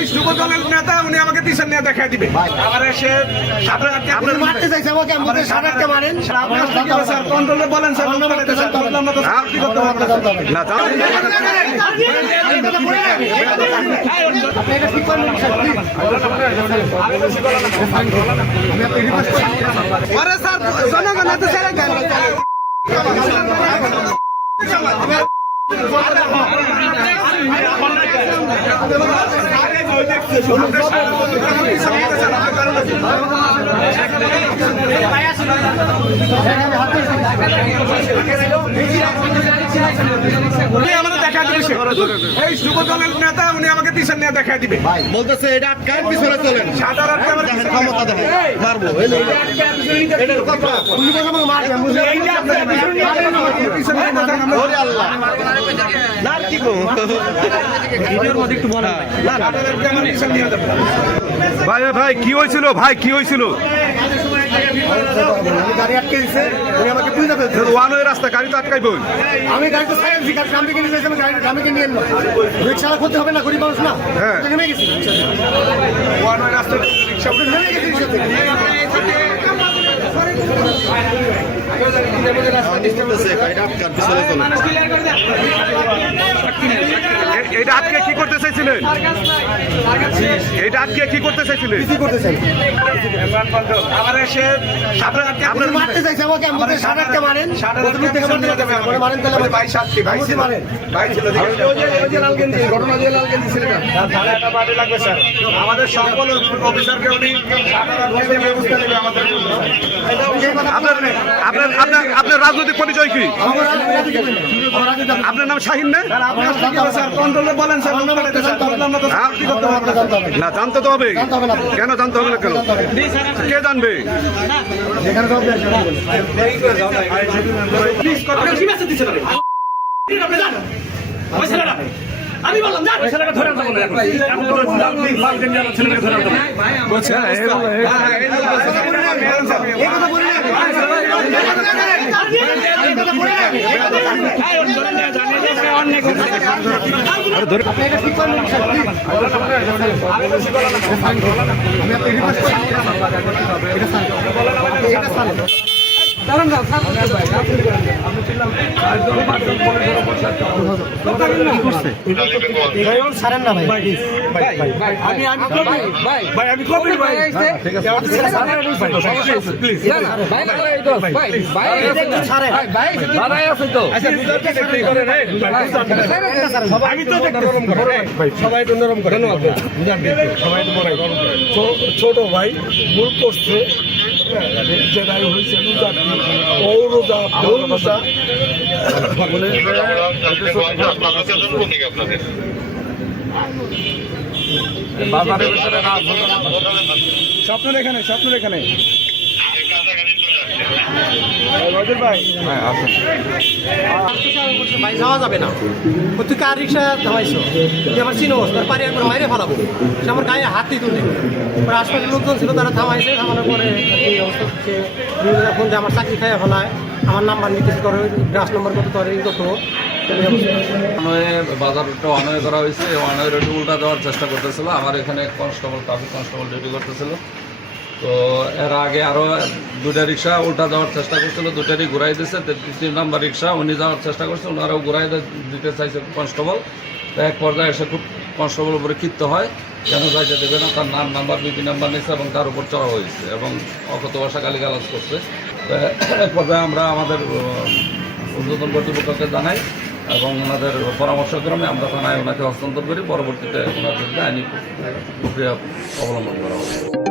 এই যুব দলের নেতা উনি আমাকে পিছন নিয়ে দেখা দিবে আবার এসে আপনি মারতে চাইছেন আমাকে আমাকে সারাকে মারেন স্যার কন্ট্রোলে বলেন স্যার বললাম না তো কি করতে হবে না আরে স্যার জনগণ এত ছেড়ে দেন এই যুব দলের নেতা উনি আমাকে পিছন নিয়ে দেখা দিবে বলতেছে এটা আটকায় পিছনে চলেন সাধারণ ক্ষমতা দেখেন মারবো ওরে আল্লাহ না আর কি গো ভাই ভাই কি হয়েছিল ভাই কি হয়েছিল গাড়ি আটকে দিচ্ছে উনি আমাকে তুই যাবে ওয়ান ওয়ে রাস্তা গাড়ি তো আটকাইব আমি গাড়ি তো সাইড দিকে গ্রামে কিনে যাইছি আমি গাড়ি গ্রামে কিনে নিয়ে রিক্সা করতে হবে না গরিব মানুষ না হ্যাঁ নেমে গেছি ওয়ান ওয়ে রাস্তা রিক্সা নেমে গেছি রিক্সা থেকে এটা আটকে কি করতে চাইছিলেন এটা আটকে কি করতে চাইছিলেন কি করতে চাই আবার এসে আপনি মারতে চাইছেন আমাকে আমাকে সারাকে মারেন মারেন তাহলে ভাই সাথী ভাই ছিল ভাই ছিল ঘটনা যে লাল গেঞ্জি ছেলেটা থানাটা বাড়ি লাগবে স্যার আমাদের সকল অফিসারকে উনি ব্যবস্থা নেবে আমাদের আপনার রাজনৈতিক পরিচয় কি আপনার নাম শাহিন না স্যার কন্ট্রোলে বলেন স্যার বললাম না তো কি করতে হবে না জানতে তো হবে কেন জানতে হবে না কেন কে জানবে যেখানে সব আমি বললাম যা ছেলেকে ধরে আনতে বলে এখন তো লাল গেঞ্জি ছেলেকে ধরে আনতে বলছে ছাড়েন না ভাই আমি কবি ভাই আমি তো সবাই তো নরম করে সবাই তো বড়াই ছোট ভাই ভুল করছে যেটাই হয়েছে স্বপ্নের এখানে ভাই যাওয়া যাবে না তুই কার রিক্সা থামাইছো তুই আমার চিনো তোর পারি একবার মাইরে ফেলাবো সে আমার গায়ে হাতই তুললি পরে হাসপাতালের লোকজন ছিল তারা থামাইছে থামানোর পরে এই অবস্থা হচ্ছে ফোন দিয়ে আমার চাকরি খাইয়া ফেলায় আমার নাম্বার নিতেছে তোর ব্রাশ নম্বর কত তোর এই কত বাজারটা অনয় করা হয়েছে অনয় রোডে উল্টা দেওয়ার চেষ্টা করতেছিল আমার এখানে ট্রাফিক কনস্টেবল ডিউটি করতেছিল তো এর আগে আরও দুটা রিক্সা উল্টা দেওয়ার চেষ্টা করছিল দুটারই ঘুরাই দিচ্ছে ৩ নম্বর রিক্সা উনি যাওয়ার চেষ্টা করছে ওনারাও ঘুরাই দিতে চাইছে কনস্টেবল তো এক পর্যায়ে এসে খুব কনস্টেবল উপরে ক্ষিপ্ত হয় কেন যাইতে দেবে না তার নাম্বার বিপি নাম্বার নিচ্ছে এবং তার উপর চড়া হয়েছে এবং অকথ্য ভাষা গালিগালাজ করছে তো এক পর্যায়ে আমরা আমাদের ঊর্ধ্বতন কর্তৃপক্ষকে জানাই এবং ওনাদের পরামর্শক্রমে আমরা থানায় ওনাকে হস্তান্তর করি পরবর্তীতে ওনার বিরুদ্ধে আইনি প্রক্রিয়া অবলম্বন করা হবে।